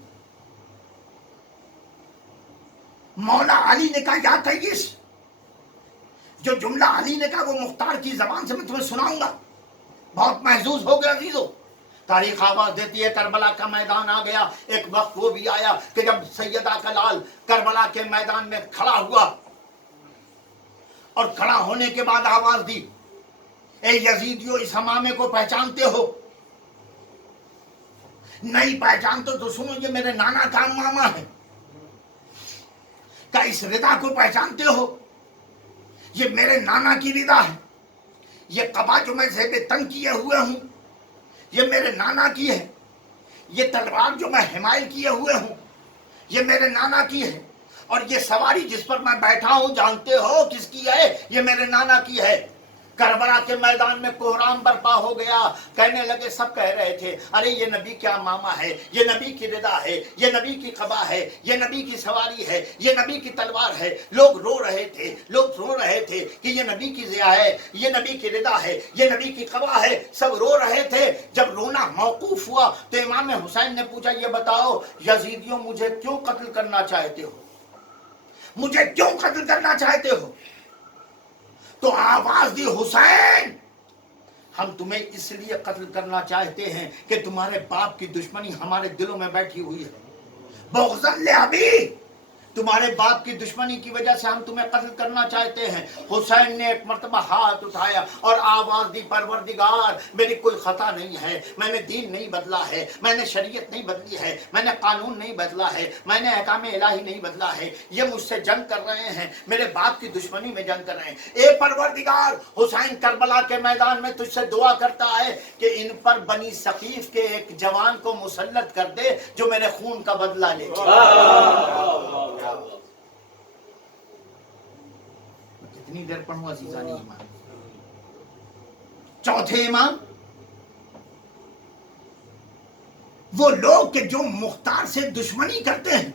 مولا علی نے کہا یا قیس، جو جملہ علی نے کہا وہ مختار کی زبان سے میں تمہیں سناؤں گا، بہت محظوظ ہو گیا عزیزو۔ تاریخ آواز دیتی ہے کربلا کا میدان آ گیا، ایک وقت وہ بھی آیا کہ جب سیدہ کا لال کربلا کے میدان میں کھڑا ہوا اور کھڑا ہونے کے بعد آواز دی، اے یزیدیو اس امامے کو پہچانتے ہو؟ نہیں پہچانتے تو سنو، یہ میرے نانا کا امامہ ہے۔ کیا اس ردا کو پہچانتے ہو؟ یہ میرے نانا کی ردا ہے، یہ قبا جو میں زیب تن کیے ہوئے ہوں یہ میرے نانا کی ہے، یہ تلوار جو میں حمائل کیے ہوئے ہوں یہ میرے نانا کی ہے، اور یہ سواری جس پر میں بیٹھا ہوں جانتے ہو کس کی ہے؟ یہ میرے نانا کی ہے۔ کربلا کے میدان میں کوہرام برپا ہو گیا، کہنے لگے، سب کہہ رہے تھے ارے یہ نبی کا ماما ہے، یہ نبی کی ردا ہے، یہ نبی کی قبا ہے، یہ نبی کی سواری ہے، یہ نبی کی تلوار ہے۔ لوگ رو رہے تھے، لوگ رو رہے تھے کہ یہ نبی کی ضیاء ہے، یہ نبی کی ردا ہے، یہ نبی کی قبا ہے، سب رو رہے تھے۔ جب رونا موقوف ہوا تو امام حسین نے پوچھا، یہ بتاؤ یزیدیوں مجھے کیوں قتل کرنا چاہتے ہو؟ مجھے کیوں قتل کرنا چاہتے ہو؟ تو آواز دی، حسین ہم تمہیں اس لیے قتل کرنا چاہتے ہیں کہ تمہارے باپ کی دشمنی ہمارے دلوں میں بیٹھی ہوئی ہے، بغضاً لأبی، تمہارے باپ کی دشمنی کی وجہ سے ہم تمہیں قتل کرنا چاہتے ہیں۔ حسین نے ایک مرتبہ ہاتھ اٹھایا اور آواز دی، پروردگار میری کوئی خطا نہیں ہے، میں نے دین نہیں بدلا ہے، میں نے شریعت نہیں بدلی ہے، میں نے قانون نہیں بدلا ہے، میں نے احکام الہی نہیں بدلا ہے، یہ مجھ سے جنگ کر رہے ہیں، میرے باپ کی دشمنی میں جنگ کر رہے ہیں۔ اے پروردگار، حسین کربلا کے میدان میں تجھ سے دعا کرتا ہے کہ ان پر بنی ثقیف کے ایک جوان کو مسلط کر دے جو میرے خون کا بدلہ لے۔ کتنی دیر پڑھوں عزیزان ایمان؟ چوتھے امام وہ لوگ کہ جو مختار سے دشمنی کرتے ہیں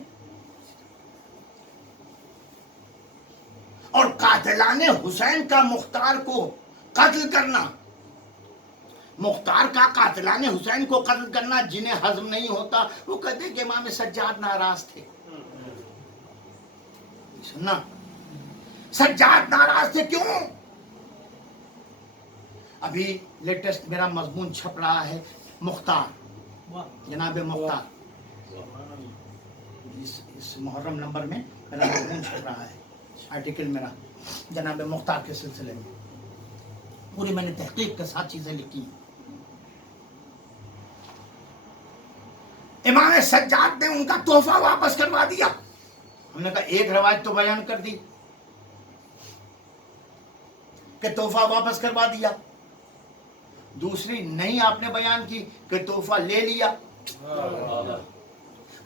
اور قاتلان حسین کا مختار کو قتل کرنا، مختار کا قاتلان حسین کو قتل کرنا جنہیں ہضم نہیں ہوتا، وہ کہتے ہیں کہ امام سجاد ناراض تھے۔ سننا، سجاد ناراض تھے کیوں؟ ابھی لیٹسٹ میرا مضمون چھپ رہا ہے، مختار، جناب مختار، اس محرم نمبر میں میرا مضمون چھپ رہا ہے، آرٹیکل میرا جناب مختار کے سلسلے میں، پوری میں نے تحقیق کے ساتھ چیزیں لکھی ہیں۔ امام سجاد نے ان کا تحفہ واپس کروا دیا۔ ہم نے کہا ایک روایت تو بیان کر دی کہ تحفہ واپس کروا دیا، دوسری نہیں آپ نے بیان کی کہ تحفہ لے لیا۔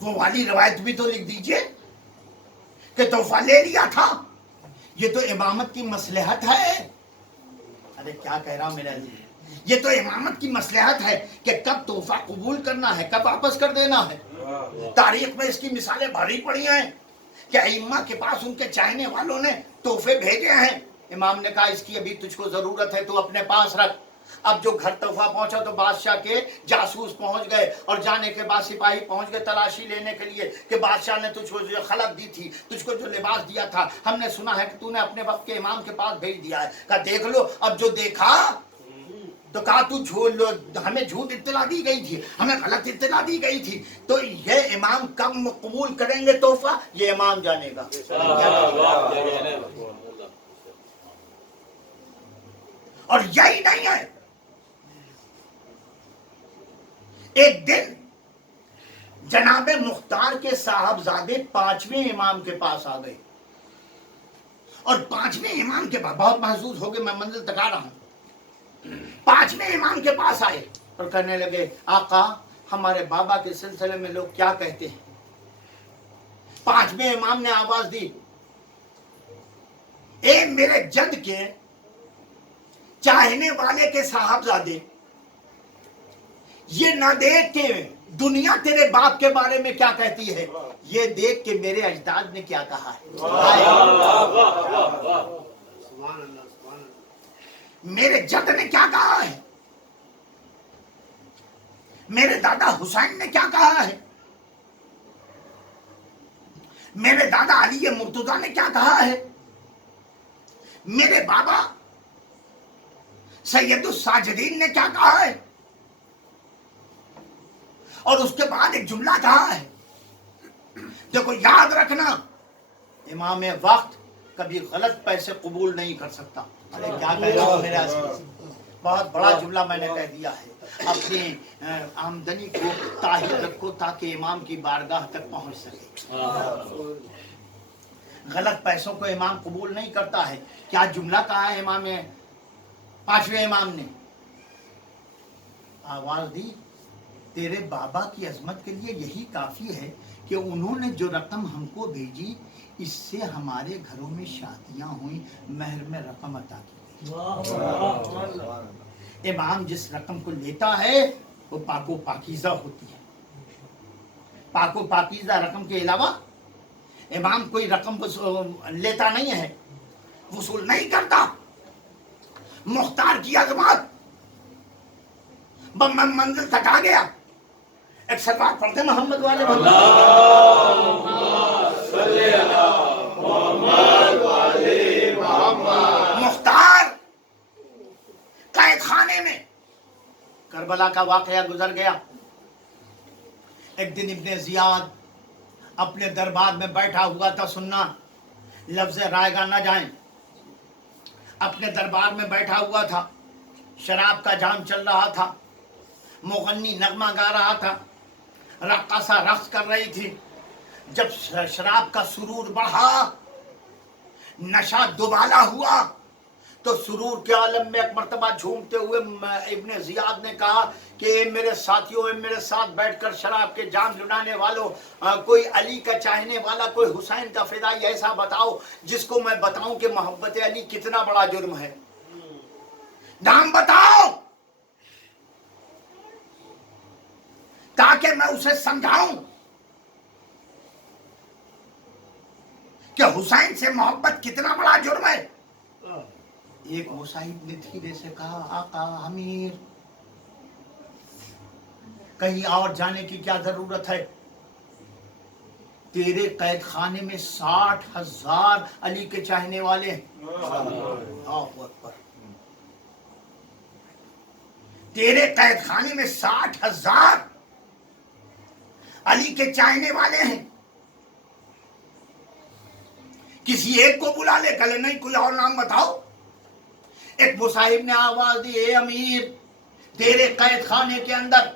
وہ والی روایت بھی تو لکھ دیجئے کہ تحفہ لے لیا تھا۔ یہ تو امامت کی مصلحت ہے۔ ارے کیا کہہ رہا ہوں میرا عزیز، یہ تو امامت کی مصلحت ہے کہ کب تحفہ قبول کرنا ہے، کب واپس کر دینا ہے۔ تاریخ میں اس کی مثالیں بھری پڑی ہیں کہ ائمہ کے پاس ان کے چاہنے والوں نے تحفے بھیجے ہیں، امام نے کہا اس کی ابھی تجھ کو ضرورت ہے، تو اپنے پاس رکھ۔ اب جو گھر تحفہ پہنچا تو بادشاہ کے جاسوس پہنچ گئے، اور جانے کے بعد سپاہی پہنچ گئے تلاشی لینے کے لیے کہ بادشاہ نے تجھ کو جو خلق دی تھی، تجھ کو جو لباس دیا تھا، ہم نے سنا ہے کہ تو نے اپنے وقت کے امام کے پاس بھیج دیا ہے۔ کہا دیکھ لو، اب جو دیکھا تو کہا تو ہمیں جھوٹ اطلاع دی گئی تھی، ہمیں غلط اطلاع دی گئی تھی، تو یہ امام کب قبول کریں گے تحفہ، یہ امام جانے گا۔ اور یہی نہیں ہے، ایک دن جناب مختار کے صاحبزادے پانچویں امام کے پاس آ گئے، اور پانچویں امام کے پاس، بہت محظوظ ہو گئے، میں منزل تک آ رہا ہوں، پانچویں امام کے پاس آئے اور کہنے لگے آقا ہمارے بابا کے سلسلے میں لوگ کیا کہتے ہیں۔ پانچویں امام نے آواز دی، اے میرے جد کے چاہنے والے کے صاحبزادے، یہ نہ دیکھ کہ دنیا تیرے باپ کے بارے میں کیا کہتی ہے، یہ دیکھ کہ میرے اجداد نے کیا کہا ہے۔ میرے جد نے کیا کہا ہے، میرے دادا حسین نے کیا کہا ہے، میرے دادا علی مرتضیٰ نے کیا کہا ہے، میرے بابا سید الساجدین نے کیا کہا ہے، اور اس کے بعد ایک جملہ کہا ہے، دیکھو یاد رکھنا امام وقت کبھی غلط پیسے قبول نہیں کر سکتا۔ ارے کیا کہہ رہا ہوں میرے عزیز، بہت بڑا جملہ میں نے کہہ دیا ہے۔ اپنی آمدنی کو طاہر رکھو تاکہ امام کی بارگاہ تک پہنچ سکے۔ غلط پیسوں کو امام قبول نہیں کرتا ہے۔ کیا جملہ کہا ہے امام پانچویں امام نے؟ آواز دی، تیرے بابا کی عظمت کے لیے یہی کافی ہے کہ انہوں نے جو رقم ہم کو بھیجی اس سے ہمارے گھروں میں شادیاں ہوئیں، مہر میں رقم عطا کی گئی۔ امام جس رقم کو لیتا ہے وہ پاک و پاکیزہ ہوتی ہے۔ پاک و پاکیزہ رقم کے علاوہ امام کوئی رقم لیتا نہیں ہے، وصول نہیں کرتا۔ مختار کی عظمت منزل تک آ گیا۔ ایک سلوات پڑھتے محمد والے مختار قید خانے میں کربلا کا واقعہ گزر گیا۔ ایک دن ابن زیاد اپنے دربار میں بیٹھا ہوا تھا، سننا لفظ رائگاں نہ جائیں، اپنے دربار میں بیٹھا ہوا تھا، شراب کا جام چل رہا تھا، مغنی نغمہ گا رہا تھا، رقاصہ رقص کر رہی تھی. جب شراب کا سرور بڑھا، نشہ دوبالا ہوا، تو سرور کے عالم میں ایک مرتبہ جھومتے ہوئے ابن زیاد نے کہا کہ اے میرے ساتھیوں، اے میرے ساتھ بیٹھ کر شراب کے جام لٹانے والوں، کوئی علی کا چاہنے والا، کوئی حسین کا فدائی ایسا بتاؤ جس کو میں بتاؤں کہ محبت علی کتنا بڑا جرم ہے. نام بتاؤ تاکہ میں اسے سمجھاؤں کہ حسین سے محبت کتنا بڑا جرم ہے. ایک مصاحب نے دھیرے سے کہا آقا امیر، کہیں اور جانے کی کیا ضرورت ہے؟ تیرے قید خانے میں 60,000 علی کے چاہنے والے ہیں. اللہ اکبر. تیرے قید خانے میں 60,000 علی کے چاہنے والے ہیں، کسی ایک کو بلا لے. کہے نہیں، کوئی اور نام بتاؤ. ایک مصاحب نے آواز دی، اے امیر، تیرے قید خانے کے اندر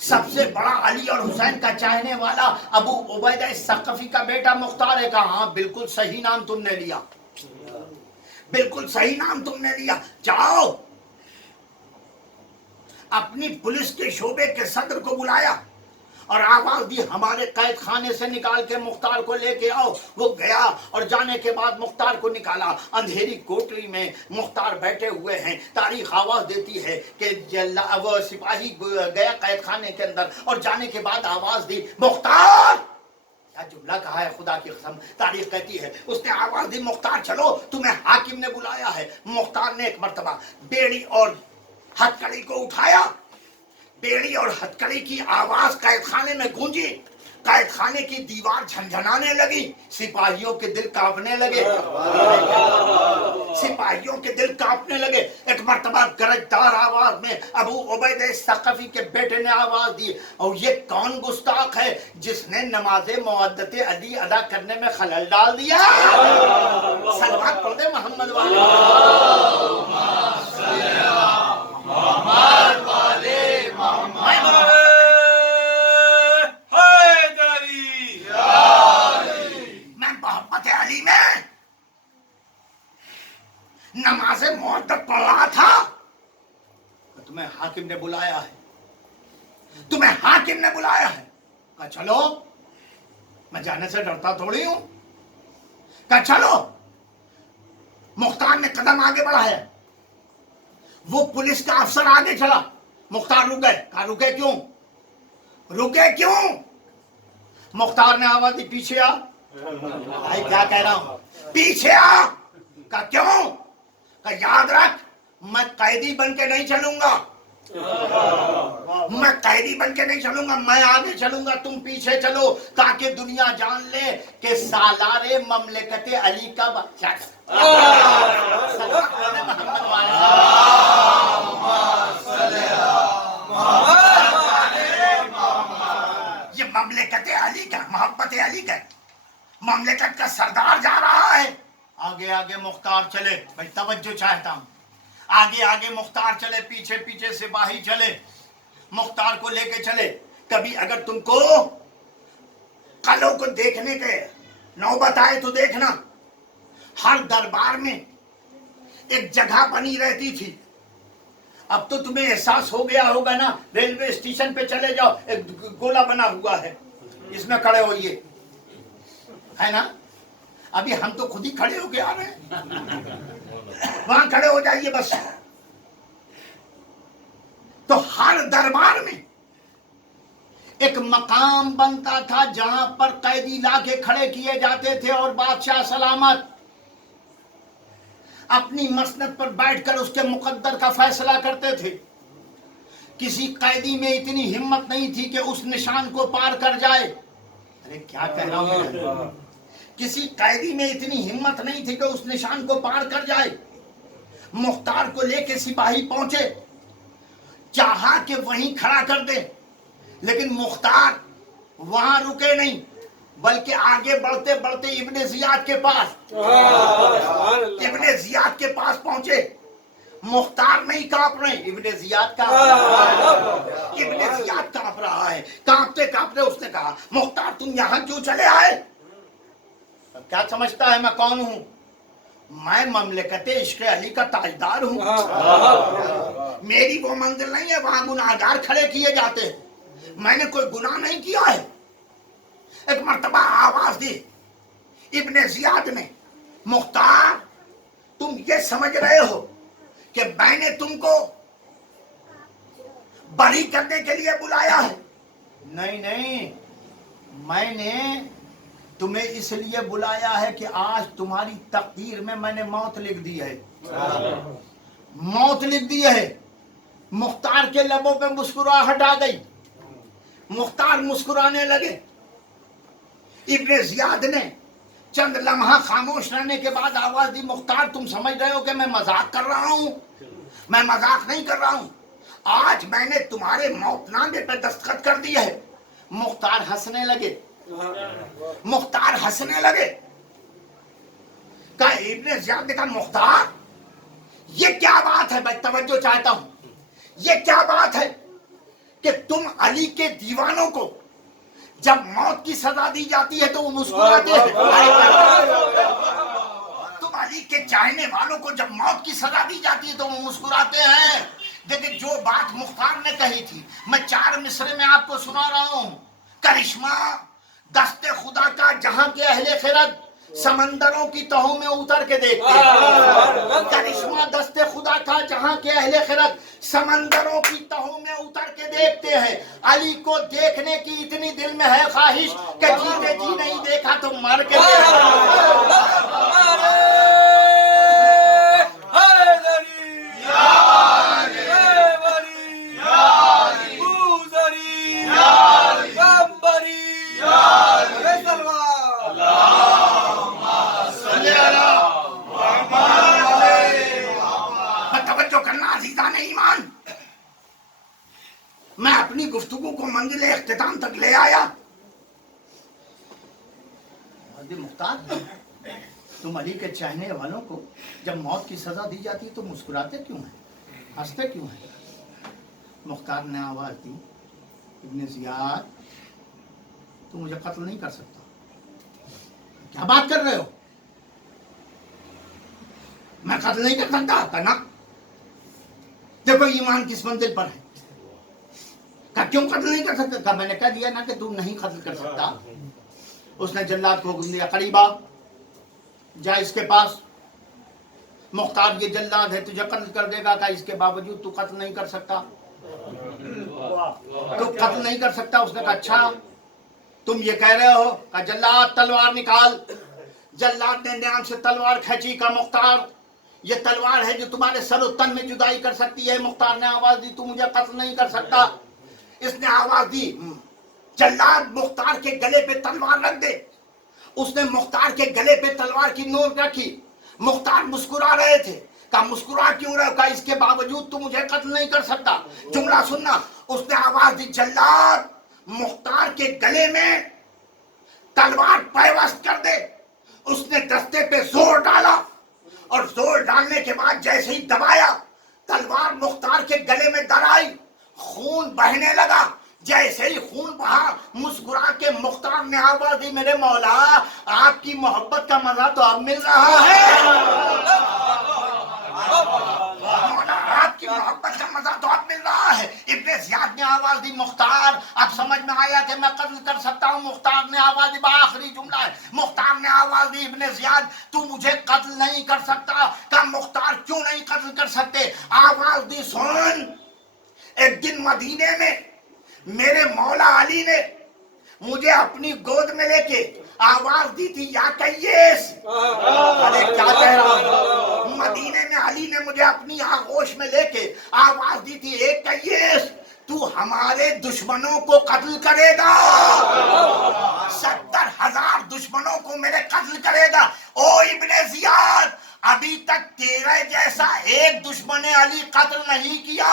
سب سے بڑا علی اور حسین کا چاہنے والا ابو عبیدہ ثقفی کا بیٹا مختار ہے. کہا ہاں، بالکل صحیح نام تم نے لیا، بالکل صحیح نام تم نے لیا. جاؤ. اپنی پولیس کے شعبے کے صدر کو بلایا اور آواز دی، ہمارے قید خانے سے نکال کے مختار کو لے کے آؤ. وہ گیا اور جانے کے بعد مختار کو نکالا. اندھیری کوٹری میں مختار بیٹھے ہوئے ہیں. تاریخ آواز دیتی ہے کہ وہ سپاہی گیا قید خانے کے اندر اور جانے کے بعد آواز دی، مختار. کیا جملہ کہا ہے خدا کی قسم. تاریخ کہتی ہے اس نے آواز دی، مختار چلو، تمہیں حاکم نے بلایا ہے. مختار نے ایک مرتبہ بیڑی اور ہتھکڑی کو اٹھایا. بیڑی اور ہتھکڑی کی آواز قید خانے میں گونجی. قید خانے کی دیوار جھنجھنانے لگی. سپاہیوں کے دل کانپنے لگے. سپاہیوں کے دل کانپنے لگے. ایک مرتبہ گرجدار آواز میں ابو عبیدہ ثقفی کے بیٹے نے آواز دی، اور یہ کون گستاخ ہے جس نے نماز مودت علی ادا کرنے میں خلل ڈال دیا؟ صلوات پڑھ دے محمد میں محبت علی میں نماز مودت پڑھ رہا تھا. تمہیں حاکم نے بلایا ہے، تمہیں حاکم نے بلایا ہے. کہا چلو، میں جانے سے ڈرتا تھوڑی ہوں. کہا چلو. مختار نے قدم آگے بڑھایا. وہ پولیس کا افسر آگے چلا. مختار رک گئے. کہا رکے کیوں؟ رکے کیوں؟ مختار نے آواز دی، پیچھے آ. بھائی کیا کہہ رہا ہوں؟ پیچھے آ. کہا کیوں؟ کہا یاد رکھ، میں قیدی بن کے نہیں چلوں گا. میں قیدی بن کے نہیں چلوں گا، میں آگے چلوں گا، تم پیچھے چلو، تاکہ دنیا جان لے کہ سالار مملکت علی کا بچہ. یہ مملکت علی کا، محبت علی کا، مملکت کا سردار جا رہا ہے. آگے آگے مختار چلے. بھائی توجہ چاہتا ہوں. آگے آگے مختار چلے، پیچھے پیچھے سپاہی چلے، مختار کو لے کے چلے. کبھی اگر تم کو قلعوں کو دیکھنے کے نوبت آئے تو دیکھنا، ہر دربار میں ایک جگہ بنی رہتی تھی. اب تو تمہیں احساس ہو گیا ہوگا نا، ریلوے اسٹیشن پہ چلے جاؤ، ایک گولہ بنا ہوا ہے، اس میں کھڑے ہوئیے، ہے نا. ابھی ہم تو خود ہی کھڑے ہو کے آ رہے ہیں، وہاں کھڑے ہو جائیے بس. تو ہر دربار میں ایک مقام بنتا تھا جہاں پر قیدی لا کے کھڑے کیے جاتے تھے اور بادشاہ سلامت اپنی مسند پر بیٹھ کر اس کے مقدر کا فیصلہ کرتے تھے. کسی قیدی میں اتنی ہمت نہیں تھی کہ اس نشان کو پار کر جائے. ارے کیا کہہ رہا ہوں؟ کسی قیدی میں اتنی ہمت نہیں تھی کہ اس نشان کو پار کر جائے. مختار کو لے کے سپاہی پہنچے، چاہا کہ وہیں کھڑا کر دے، لیکن مختار وہاں رکے نہیں بلکہ آگے بڑھتے بڑھتے ابن زیاد کے پاس ابن زیاد کے پاس پہنچے. مختار نہیں کانپ رہے, ابن زیاد کانپ رہا ہے. کانپتے کانپتے اس نے کہا مختار تم یہاں کیوں چلے آئے؟ کیا سمجھتا ہے میں کون ہوں؟ میں مملکت عشق علی کا تاجدار ہوں. میری وہ منزل نہیں ہے وہاں گناہگار کھڑے کیے جاتے ہیں. میں نے کوئی گناہ نہیں کیا ہے. ایک مرتبہ آواز دی ابن زیاد نے, مختار تم یہ سمجھ رہے ہو کہ میں نے تم کو بری کرنے کے لیے بلایا ہے؟ نہیں نہیں, میں نے تمہیں اس لیے بلایا ہے کہ آج تمہاری تقدیر میں نے موت لکھ دی ہے. موت لکھ دی ہے. مختار کے لبوں پہ مسکراہٹ آ گئی. مختار مسکرانے لگے. ابن زیاد نے چند لمحہ خاموش رہنے کے بعد آواز دی مختار تم سمجھ رہے ہو کہ میں مذاق کر رہا ہوں؟ میں مذاق نہیں کر رہا ہوں. آج میں نے تمہارے موت نامے پہ دستخط کر دی ہے. مختار ہنسنے لگے. مختار ہنسنے لگے. کہا ابن زیاد نے کہا مختار یہ کیا بات ہے؟ میں توجہ چاہتا ہوں. یہ کیا بات ہے کہ تم علی کے دیوانوں کو جب موت کی سزا دی جاتی ہے تو وہ مسکراتے ہیں. تم علی کے چاہنے والوں کو جب موت کی سزا دی جاتی ہے تو وہ مسکراتے ہیں. دیکھیں جو بات مختار نے کہی تھی میں 4 مصرے میں آپ کو سنا رہا ہوں. کرشمہ دست خدا کا جہاں کے اہل خرد سمندروں کی تہوں میں اتر کے دیکھتے ہیں. کرشمہ دست خدا کا جہاں کے اہل خرد سمندروں کی تہوں میں اتر کے دیکھتے ہیں. علی کو دیکھنے کی اتنی دل میں ہے خواہش کہ جیتے جی نہیں دیکھا تو مر کے میں اپنی گفتگو کو منزل اختتام تک لے آیا. مختار تم علی کے چاہنے والوں کو جب موت کی سزا دی جاتی تو مسکراتے کیوں ہیں, ہنستے کیوں ہیں؟ مختار نے آواز دی ابن زیاد تم مجھے قتل نہیں کر سکتا. کیا بات کر رہے ہو؟ میں قتل نہیں کر سکتا. کہنا دیکھو ایمان کس منزل پر ہے. کہا کیوں قتل نہیں کر سکتا؟ کہا میں نے کہہ دیا نا کہ تم نہیں قتل کر سکتا. اس نے جلاد کو حکم دیا قریبا جا اس کے پاس. مختار یہ جلاد ہے تجھے قتل کر دے گا. کہا اس کے باوجود تو قتل نہیں کر سکتا, تو قتل نہیں کر سکتا. اس نے کہا اچھا تم یہ کہہ رہے ہو. کہا جلاد تلوار نکال. جلاد نے نیام سے تلوار کھینچی. کہا مختار یہ تلوار ہے جو تمہارے سر و تن میں جدائی کر سکتی ہے. مختار نے آواز دی تو مجھے قتل نہیں کر سکتا. اس نے آواز دی جلاد مختار کے گلے پہ تلوار رکھ دے. اس نے مختار کے گلے پہ تلوار کی نوک رکھی. مختار مسکرا رہے تھے. کہا مسکرا کیوں رہے ہو؟ کہا اس کے باوجود تو مجھے قتل نہیں کر سکتا. جملہ سننا. اس نے آواز دی جلاد مختار کے گلے میں تلوار پیوست کر دے. اس نے دستے پہ زور ڈالا اور زور ڈالنے کے بعد جیسے ہی دبایا تلوار مختار کے گلے میں در آئی. خون بہنے لگا. جیسے ہی خون بہا مسکرا کے مختار نے آواز دی میرے مولا آپ کی محبت کا مزہ تو اب مل رہا ہے. مولا آپ کی محبت کا مزہ تو اب مل رہا ہے. ابن زیاد نے آواز دی مختار اب سمجھ میں آیا کہ میں قتل کر سکتا ہوں. مختار نے آواز دی آخری جملہ ہے. مختار نے آواز دی ابن زیاد تو مجھے قتل نہیں کر سکتا. کہا مختار کیوں نہیں قتل کر سکتے؟ آواز دی سن ایک دن مدینے میں میرے مولا علی نے مجھے اپنی گود میں لے کے آواز دی تھی یا کیس. ارے کیا کہہ رہا ہوں. مدینے میں علی نے مجھے اپنی آغوش میں لے کے آواز دی تھی اے کیس تو ہمارے دشمنوں کو قتل کرے گا. 70,000 دشمنوں کو میرے قتل کرے گا. او ابن زیاد ابھی تک تیرے جیسا ایک دشمن علی قتل نہیں کیا.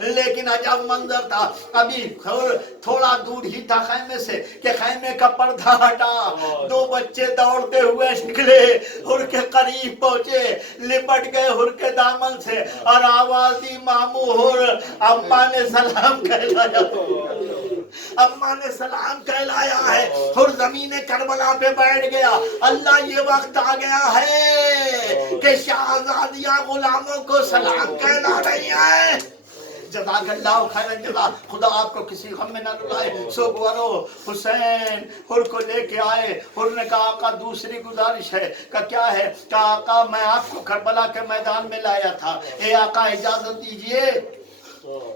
لیکن عجب منظر تھا، ابھی تھوڑا دور ہی تھا خیمے سے کہ خیمے کا پردہ ہٹا، دو بچے دوڑتے ہوئے نکلے، حر کے قریب پہنچے، لپٹ گئے حر کے دامن سے اور آواز دی مامو حر، اماں نے سلام کہلایا، اماں نے سلام کہلایا ہے۔ حر زمین کربلا پہ بیٹھ گیا، اللہ یہ وقت آ گیا ہے کہ شہزادیاں غلاموں کو سلام کہلا رہی ہیں۔ جزاک اللہ خیر جزا، خدا آپ کو کسی غم میں نہ ڈالے۔ سو گوارو حسین حر کو لے کے آئے، حر نے کہا آقا دوسری گزارش ہے، کہا کیا ہے؟ کہا آقا میں آپ کو کربلا کے میدان میں لایا تھا، اے آقا اجازت دیجئے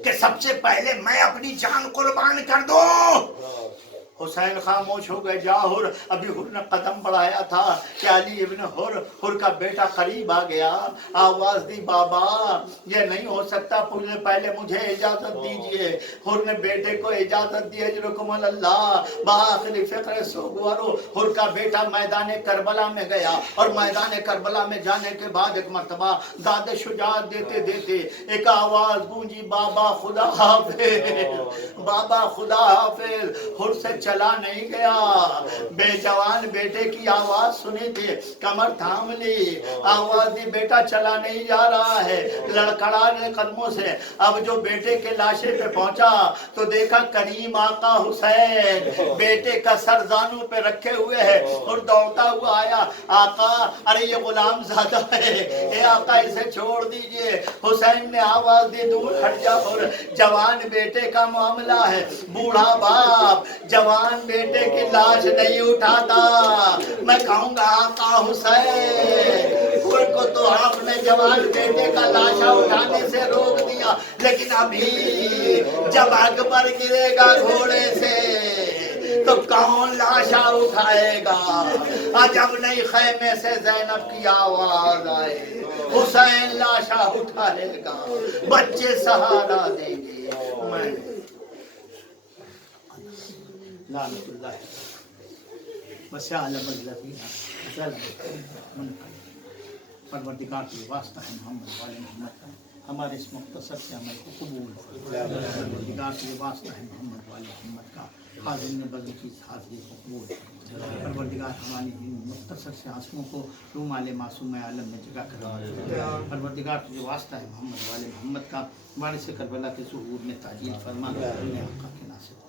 کہ سب سے پہلے میں اپنی جان قربان کر دوں۔ حسین خاموش ہو گئے، جا حر، ابھی حر نے قدم بڑھایا تھا کہ علی ابن حر، حر کا بیٹا قریب آ گیا، آواز دی بابا یہ نہیں ہو سکتا، پہلے مجھے اجازت دیجئے۔ حر نے بیٹے کو اجازت دی، اجرکم اللہ بآخر فقر سوگوارو۔ حر کا بیٹا میدان کربلا میں گیا اور میدان کربلا میں جانے کے بعد ایک مرتبہ داد شجاعت دیتے دیتے ایک آواز گونجی، بابا خدا حافظ، بابا خدا حافظ۔ حر سے چلا نہیں گیا، بے جوان بیٹے کی آواز سنی تھی، کمر تھام لی، آواز دی بیٹا چلا نہیں جا رہا ہے، لڑکھڑانے قدموں سے۔ اب جو بیٹے کے لاشے پہ پہنچا تو دیکھا کریم آقا حسین بیٹے کا سر زانوں پہ رکھے ہوئے ہے اور دوڑتا ہوا آیا، آقا ارے یہ غلام زادہ ہے، اے آقا اسے چھوڑ دیجئے۔ حسین نے آواز دی دور ہٹ جا، اور جوان بیٹے کا معاملہ ہے، بوڑھا باپ جوان بیٹے کی لاش نہیں اٹھاتا۔ میں کہوں گا آقا حسین حر کو تو آپ نے جوان بیٹے کا لاشا اٹھانے سے روک دیا، لیکن ابھی جب اکبر گرے گا گھوڑے سے تو کون لاشا اٹھائے گا؟ عجب نہیں خیمے سے زینب کی آواز آئے، حسین لاشا اٹھائے گا، بچے سہارا دیں گے۔ میں لعنت اللہ وسلم پروردگار کی واسطہ ہے محمد والے محمد کا، ہمارے اس مختصر سے عمل کو قبول فرما۔ پروردگار کی واسطہ ہے محمد والے محمد کا، حاضرین بزم کی حاضری کو قبول فرما۔ پروردگار ہماری ان مختصر سے آنسوؤں کو رومال معصوم عالم میں جگہ کروا۔ پروردگار تجھے واسطہ ہے محمد والے محمد کا، وارث کربلا کے ظہور میں تعجیل فرما، اپنے آقا کے ناصر